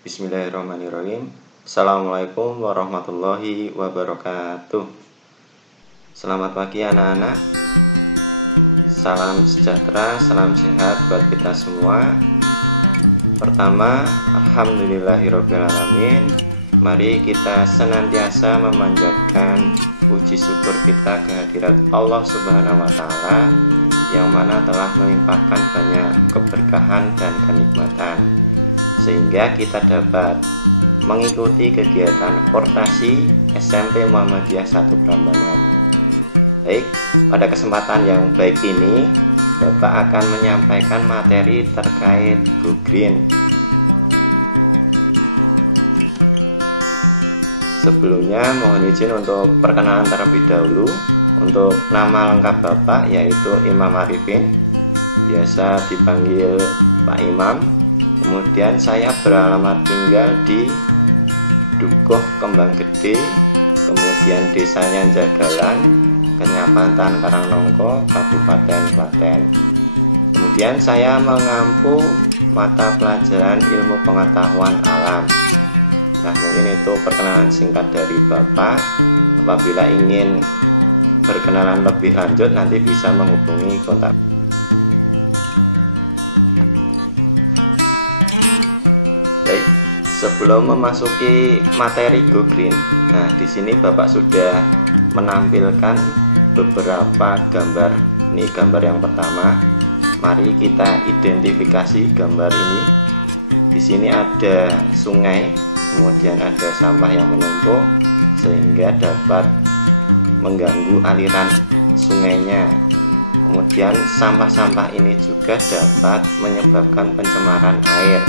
Bismillahirrahmanirrahim. Assalamualaikum warahmatullahi wabarakatuh. Selamat pagi anak-anak. Salam sejahtera, salam sehat buat kita semua. Pertama, alhamdulillahirrabbilalamin. Mari kita senantiasa memanjatkan puji syukur kita kehadirat Allah Subhanahu wa Ta'ala, yang mana telah melimpahkan banyak keberkahan dan kenikmatan, sehingga kita dapat mengikuti kegiatan portasi SMP Muhammadiyah 1 Prambanan. Baik, pada kesempatan yang baik ini Bapak akan menyampaikan materi terkait Go Green. Sebelumnya mohon izin untuk perkenalan terlebih dahulu. Untuk nama lengkap Bapak yaitu Imam Arifin, biasa dipanggil Pak Imam. Kemudian saya beralamat tinggal di Dukuh Kembang Gede, kemudian desanya Jagalan, Kecamatan Karangnongko, Kabupaten Klaten. Kemudian saya mengampu mata pelajaran ilmu pengetahuan alam. Nah, mungkin itu perkenalan singkat dari Bapak. Apabila ingin berkenalan lebih lanjut, nanti bisa menghubungi kontak. Baik, sebelum memasuki materi Go Green, nah di sini Bapak sudah menampilkan beberapa gambar. Ini gambar yang pertama. Mari kita identifikasi gambar ini. Di sini ada sungai, kemudian ada sampah yang menumpuk sehingga dapat mengganggu aliran sungainya. Kemudian sampah-sampah ini juga dapat menyebabkan pencemaran air.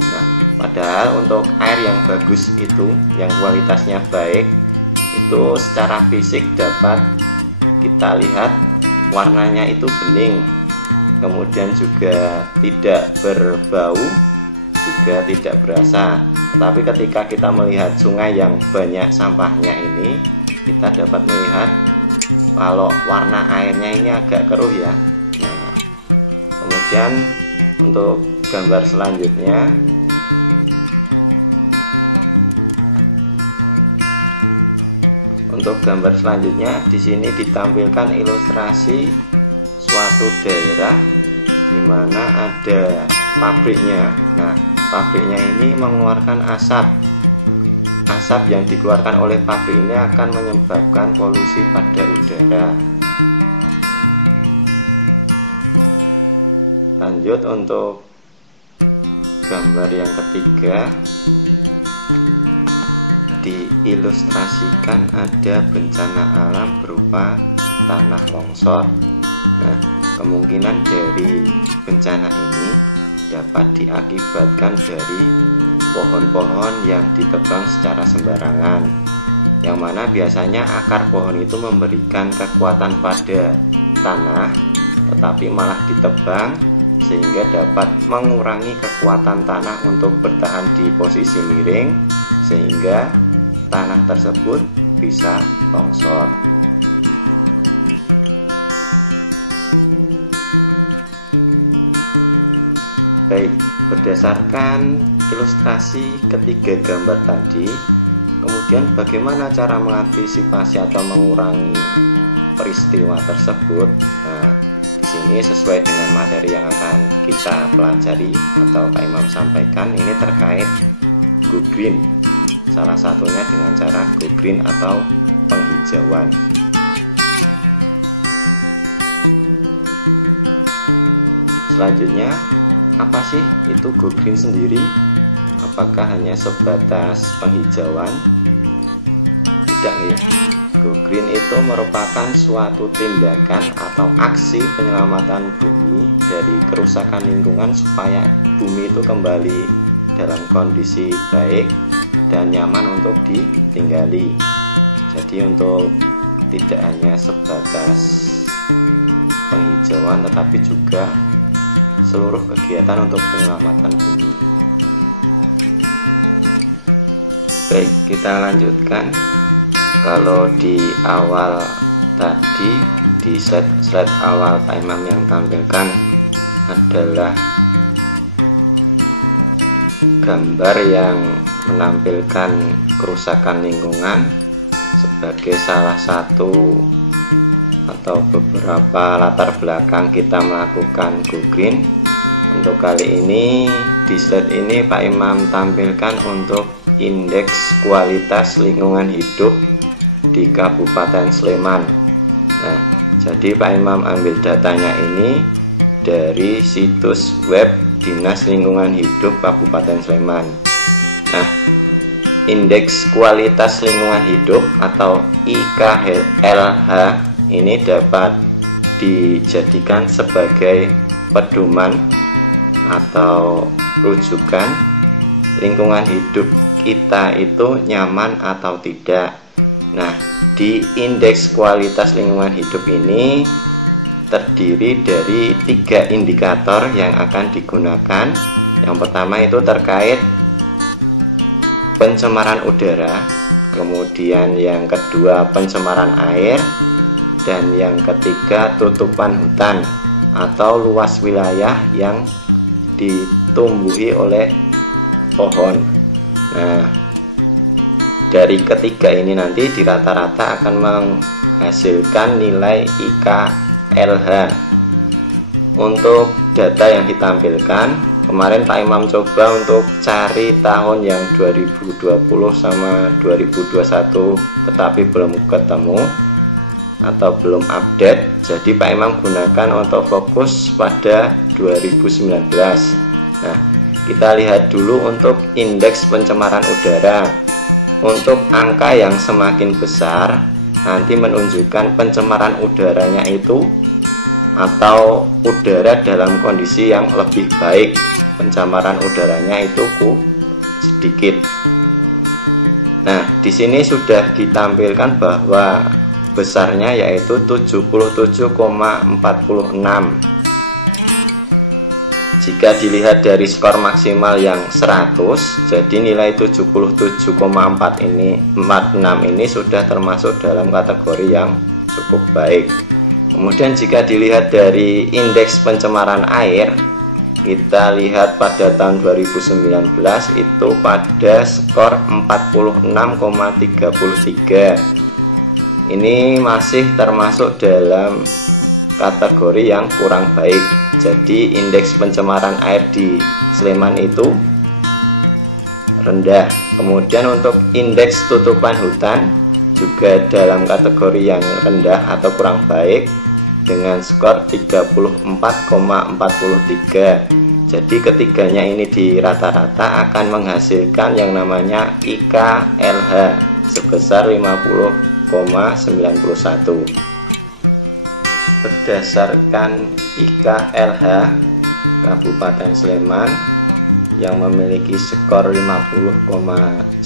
Nah, padahal untuk air yang bagus itu, yang kualitasnya baik, itu secara fisik dapat kita lihat warnanya itu bening, kemudian juga tidak berbau, juga tidak berasa. Tapi ketika kita melihat sungai yang banyak sampahnya ini, kita dapat melihat kalau warna airnya ini agak keruh ya. Nah, kemudian untuk gambar selanjutnya, di sini ditampilkan ilustrasi suatu daerah di mana ada pabriknya. Nah, pabriknya ini mengeluarkan asap. Asap yang dikeluarkan oleh pabrik ini akan menyebabkan polusi pada udara. Lanjut untuk gambar yang ketiga, diilustrasikan ada bencana alam berupa tanah longsor. Nah, kemungkinan dari bencana ini dapat diakibatkan dari pohon-pohon yang ditebang secara sembarangan, yang mana biasanya akar pohon itu memberikan kekuatan pada tanah, tetapi malah ditebang sehingga dapat mengurangi kekuatan tanah untuk bertahan di posisi miring, sehingga tanah tersebut bisa longsor. Baik, berdasarkan ilustrasi ketiga gambar tadi, kemudian bagaimana cara mengantisipasi atau mengurangi peristiwa tersebut? Nah, di sini sesuai dengan materi yang akan kita pelajari atau Pak Imam sampaikan, ini terkait Go Green. Salah satunya dengan cara Go Green atau penghijauan. Selanjutnya, apa sih itu Go Green sendiri? Apakah hanya sebatas penghijauan? Tidak ya. Go Green itu merupakan suatu tindakan atau aksi penyelamatan bumi dari kerusakan lingkungan supaya bumi itu kembali dalam kondisi baik dan nyaman untuk ditinggali. Jadi untuk tidak hanya sebatas penghijauan, tetapi juga seluruh kegiatan untuk penyelamatan bumi. Baik, kita lanjutkan. Kalau di awal tadi, di slide awal Pak Imam yang tampilkan adalah gambar yang menampilkan kerusakan lingkungan sebagai salah satu atau beberapa latar belakang kita melakukan go green. Untuk kali ini di slide ini Pak Imam tampilkan untuk indeks kualitas lingkungan hidup di Kabupaten Sleman. Nah, jadi Pak Imam ambil datanya ini dari situs web Dinas Lingkungan Hidup Kabupaten Sleman. Nah, indeks kualitas lingkungan hidup atau IKLH ini dapat dijadikan sebagai pedoman atau rujukan lingkungan hidup kita itu nyaman atau tidak. Nah, di indeks kualitas lingkungan hidup ini terdiri dari 3 indikator yang akan digunakan. Yang pertama itu terkait pencemaran udara, kemudian yang kedua pencemaran air, dan yang ketiga tutupan hutan atau luas wilayah yang ditumbuhi oleh pohon. Nah, dari ketiga ini nanti di rata-rata akan menghasilkan nilai IKLH. Untuk data yang ditampilkan, kemarin Pak Imam coba untuk cari tahun yang 2020 sama 2021 tetapi belum ketemu atau belum update. Jadi Pak Imam gunakan untuk fokus pada 2019. Nah, kita lihat dulu untuk indeks pencemaran udara. Untuk angka yang semakin besar nanti menunjukkan pencemaran udaranya itu atau udara dalam kondisi yang lebih baik. Pencemaran udaranya itu sedikit. Nah, di sini sudah ditampilkan bahwa besarnya yaitu 77,46. Jika dilihat dari skor maksimal yang 100, jadi nilai 77,46 ini sudah termasuk dalam kategori yang cukup baik. Kemudian jika dilihat dari indeks pencemaran air, kita lihat pada tahun 2019 itu pada skor 46,33. Ini masih termasuk dalam kategori yang kurang baik. Jadi indeks pencemaran air di Sleman itu rendah. Kemudian untuk indeks tutupan hutan juga dalam kategori yang rendah atau kurang baik dengan skor 34,43. Jadi ketiganya ini di rata-rata akan menghasilkan yang namanya IKLH sebesar 50,91. Berdasarkan IKLH Kabupaten Sleman yang memiliki skor 50,91,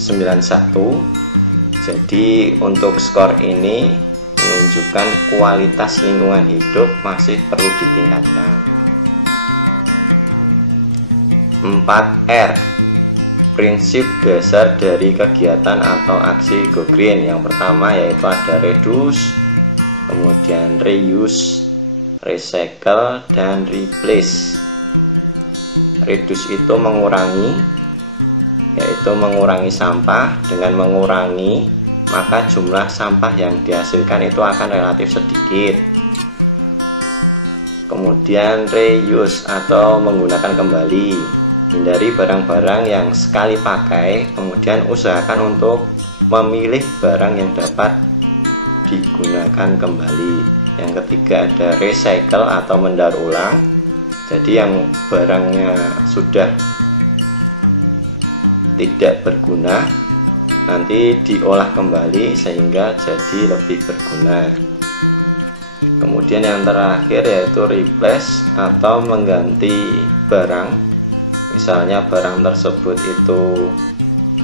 jadi untuk skor ini menunjukkan kualitas lingkungan hidup masih perlu ditingkatkan. 4R, prinsip dasar dari kegiatan atau aksi go green. Yang pertama yaitu ada reduce, kemudian reuse, recycle, dan replace. Reduce itu mengurangi, yaitu mengurangi sampah. Dengan mengurangi, maka jumlah sampah yang dihasilkan itu akan relatif sedikit. Kemudian reuse atau menggunakan kembali, hindari barang-barang yang sekali pakai, kemudian usahakan untuk memilih barang yang dapat digunakan kembali. Yang ketiga ada recycle atau mendaur ulang, jadi yang barangnya sudah tidak berguna nanti diolah kembali sehingga jadi lebih berguna. Kemudian yang terakhir yaitu replace atau mengganti barang. Misalnya barang tersebut itu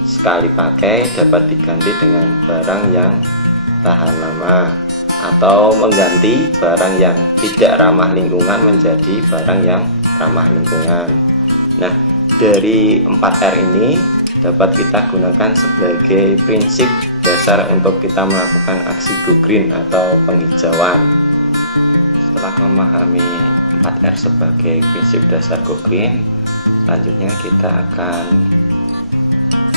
sekali pakai dapat diganti dengan barang yang tahan lama, atau mengganti barang yang tidak ramah lingkungan menjadi barang yang ramah lingkungan. Nah, dari 4R ini dapat kita gunakan sebagai prinsip dasar untuk kita melakukan aksi go green atau penghijauan. Setelah memahami 4R sebagai prinsip dasar go green, selanjutnya kita akan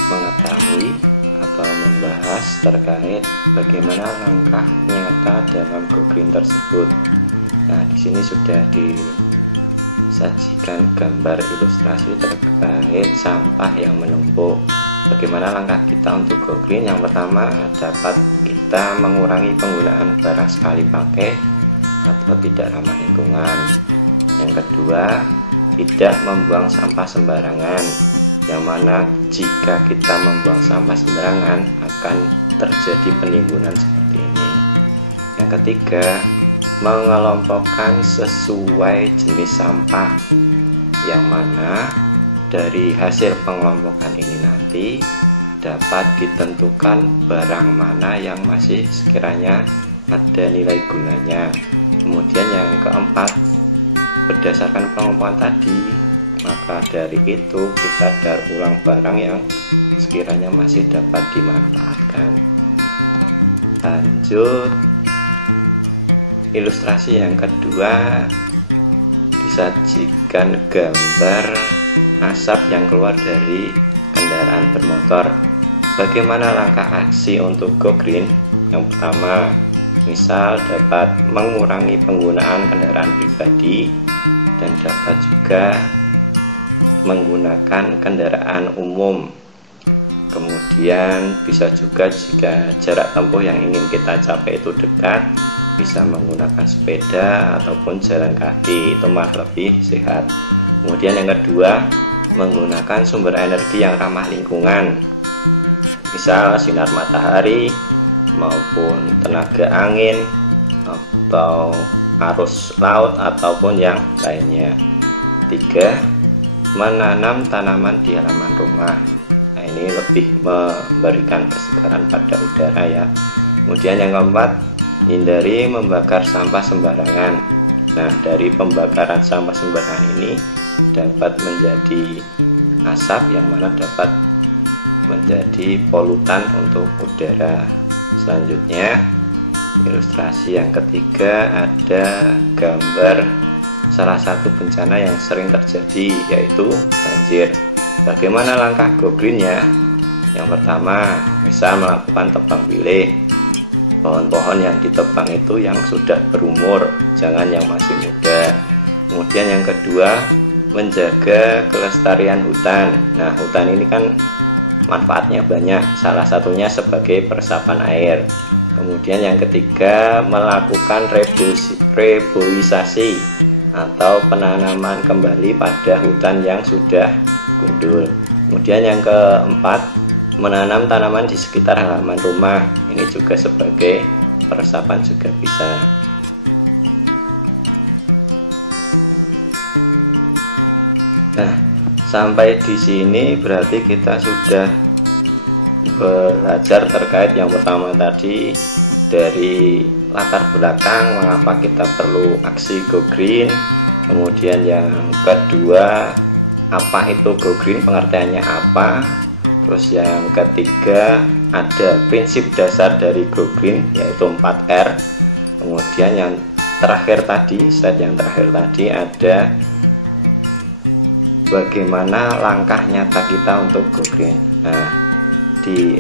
mengetahui atau membahas terkait bagaimana langkah nyata dalam go green tersebut. Nah, di sini sudah disajikan gambar ilustrasi terkait sampah yang menumpuk. Bagaimana langkah kita untuk go green? Yang pertama, dapat kita mengurangi penggunaan barang sekali pakai atau tidak ramah lingkungan. Yang kedua, tidak membuang sampah sembarangan, yang mana jika kita membuang sampah sembarangan akan terjadi penimbunan seperti ini. Yang ketiga, mengelompokkan sesuai jenis sampah, yang mana dari hasil pengelompokan ini nanti dapat ditentukan barang mana yang masih sekiranya ada nilai gunanya. Kemudian yang keempat, berdasarkan pengelompokan tadi, maka dari itu kita daur ulang barang yang sekiranya masih dapat dimanfaatkan. Lanjut, ilustrasi yang kedua, disajikan gambar asap yang keluar dari kendaraan bermotor. Bagaimana langkah aksi untuk go green? Yang pertama, misal dapat mengurangi penggunaan kendaraan pribadi dan dapat juga menggunakan kendaraan umum. Kemudian bisa juga jika jarak tempuh yang ingin kita capai itu dekat, bisa menggunakan sepeda ataupun jalan kaki, itu malah lebih sehat. Kemudian yang kedua, menggunakan sumber energi yang ramah lingkungan, misal sinar matahari maupun tenaga angin atau arus laut ataupun yang lainnya. Tiga, menanam tanaman di halaman rumah. Nah, ini lebih memberikan kesegaran pada udara ya. Kemudian yang keempat, hindari membakar sampah sembarangan. Nah, dari pembakaran sampah sembarangan ini dapat menjadi asap yang mana dapat menjadi polutan untuk udara. Selanjutnya, ilustrasi yang ketiga, ada gambar salah satu bencana yang sering terjadi, yaitu banjir. Bagaimana langkah go green-nya? Yang pertama, misal melakukan tebang pilih. Pohon-pohon yang ditebang itu yang sudah berumur, jangan yang masih muda. Kemudian yang kedua, menjaga kelestarian hutan. Nah, hutan ini kan manfaatnya banyak, salah satunya sebagai peresapan air. Kemudian yang ketiga, melakukan reboisasi atau penanaman kembali pada hutan yang sudah gundul. Kemudian yang keempat, menanam tanaman di sekitar halaman rumah. Ini juga sebagai peresapan juga bisa. Nah, sampai di sini berarti kita sudah belajar terkait yang pertama tadi, dari latar belakang mengapa kita perlu aksi go green. Kemudian yang kedua, apa itu go green, pengertiannya apa. Terus yang ketiga, ada prinsip dasar dari go green, yaitu 4R. Kemudian yang terakhir tadi, slide yang terakhir tadi, ada bagaimana langkah nyata kita untuk go green. Nah, di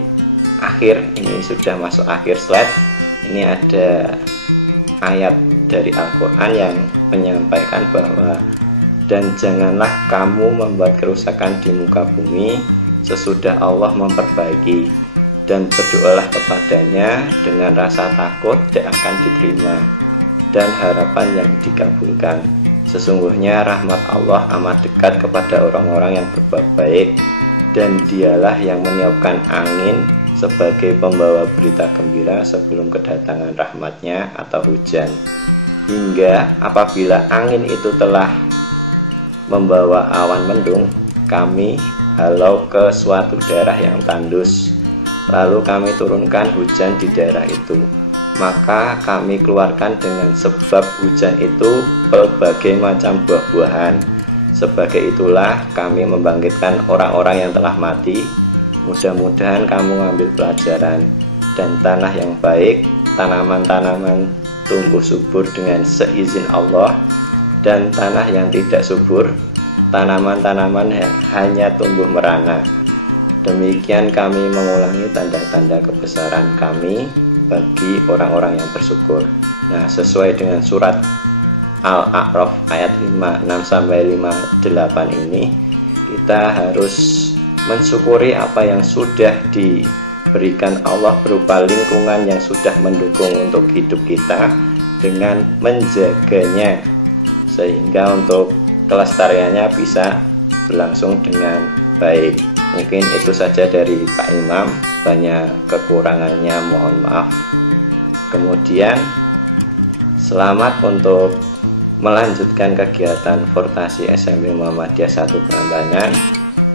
akhir ini sudah masuk akhir slide. Ini ada ayat dari Al-Quran yang menyampaikan bahwa, dan janganlah kamu membuat kerusakan di muka bumi sesudah Allah memperbaiki, dan berdoalah kepadanya dengan rasa takut dan akan diterima, dan harapan yang dikabulkan. Sesungguhnya rahmat Allah amat dekat kepada orang-orang yang berbuat baik, dan dialah yang meniupkan angin sebagai pembawa berita gembira sebelum kedatangan rahmatnya atau hujan, hingga apabila angin itu telah membawa awan mendung, kami halau ke suatu daerah yang tandus, lalu kami turunkan hujan di daerah itu. Maka kami keluarkan dengan sebab hujan itu berbagai macam buah-buahan. Sebagai itulah kami membangkitkan orang-orang yang telah mati. Mudah-mudahan kamu ambil pelajaran. Dan tanah yang baik, tanaman-tanaman tumbuh subur dengan seizin Allah. Dan tanah yang tidak subur, tanaman-tanaman yang hanya tumbuh merana. Demikian kami mengulangi tanda-tanda kebesaran kami bagi orang-orang yang bersyukur. Nah, sesuai dengan surat Al-A'raf ayat 56-58 ini, kita harus mensyukuri apa yang sudah diberikan Allah berupa lingkungan yang sudah mendukung untuk hidup kita dengan menjaganya, sehingga untuk kelestariannya bisa berlangsung dengan baik. Mungkin itu saja dari Pak Imam, banyak kekurangannya mohon maaf. Kemudian selamat untuk melanjutkan kegiatan Fortasi SMP Muhammadiyah 1 Prambanan.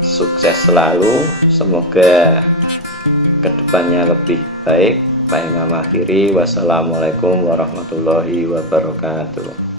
Sukses selalu, semoga kedepannya lebih baik. Pak Imam akhiri, wassalamualaikum warahmatullahi wabarakatuh.